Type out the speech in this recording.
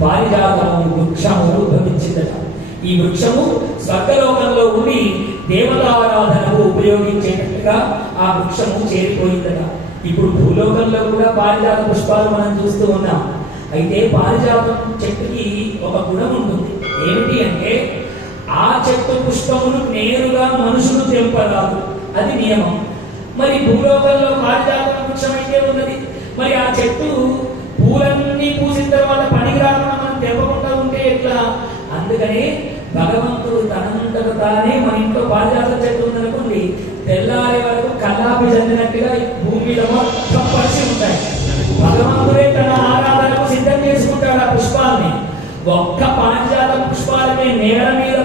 పారిజాతము వృక్షము ఉద్భవించిందట. ఈ వృక్షము స్వర్గలోకంలో ఉండి దేవతారాధనకు ఉపయోగించేటట్టుగా ఆ వృక్షము చేరిపోయిందట. ఇప్పుడు భూలోకంలో కూడా పారిజాత పుష్పాలు మనం చూస్తూ ఉన్నాం. అయితే పారిజాతం చెట్టుకి ఒక గుణం ఉంటుంది. ఏమిటి అంటే ఆ చెట్టు పుష్పమును నేరుగా మనుషులు తెంపరాదు, అది నియమం. మరి భూలోకంలో పారిజాత వృక్షం అయితే ఉన్నది, మరి ఆ చెట్టు పూలన్నీ పూసిన తర్వాత పనికి రాకుండా మనం తెంపకుండా ఉంటే ఎట్లా? అందుకనే భగవంతుడు తనంతట తానే మన ఇంట్లో పారిజాత చెట్టు ఉందనుకోండి, తెల్లారి వరకు కల్లాపి చెందినట్టుగా భూమి మీద మొత్తం పరిచి ఉంటాయి. భగవంతుడే తన ఆరాధనకు సిద్ధం చేసుకుంటాడు ఆ పుష్పాలని. ఒక్క పారిజాత పుష్పాలనే నేల మీద